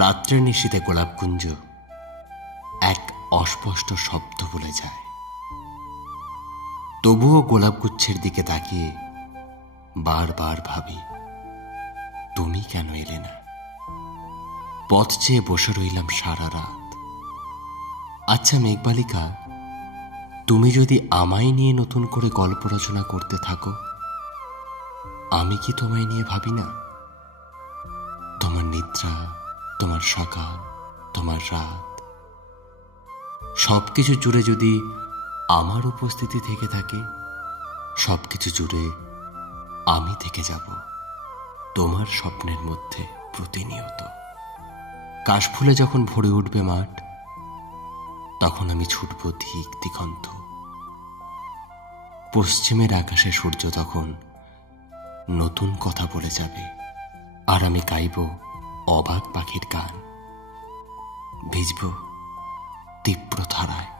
রাত্রের নিশীথে গোলাপকুঞ্জ এক অস্পষ্ট শব্দ বলে যায়। তবুও গোলাপগুচ্ছের দিকে তাকিয়ে বারবার ভাবি, তুমি কেন এলে না? পথ চেয়ে বসে রইলাম সারা রাত। আচ্ছা মেঘবালিকা, তুমি যদি আমায় নিয়ে নতুন করে গল্প রচনা করতে থাকো, আমি কি তোমায় নিয়ে ভাবি না? তোমার নিদ্রা, তোমার সকাল, তোমার রাত, সবকিছু জুড়ে যদি আমার উপস্থিতি থেকে থাকে, সবকিছু জুড়ে আমি থেকে যাব তোমার স্বপ্নের মধ্যে প্রতিনিয়ত। কাশফুলে যখন ভরে উঠবে মাঠ, তখন আমি ছুটব দিক দিগন্ত। পশ্চিমের আকাশে সূর্য তখন নতুন কথা বলে যাবে, আর আমি গাইব অবাক পাখির গান, ভিজব তীব্র ধারায়।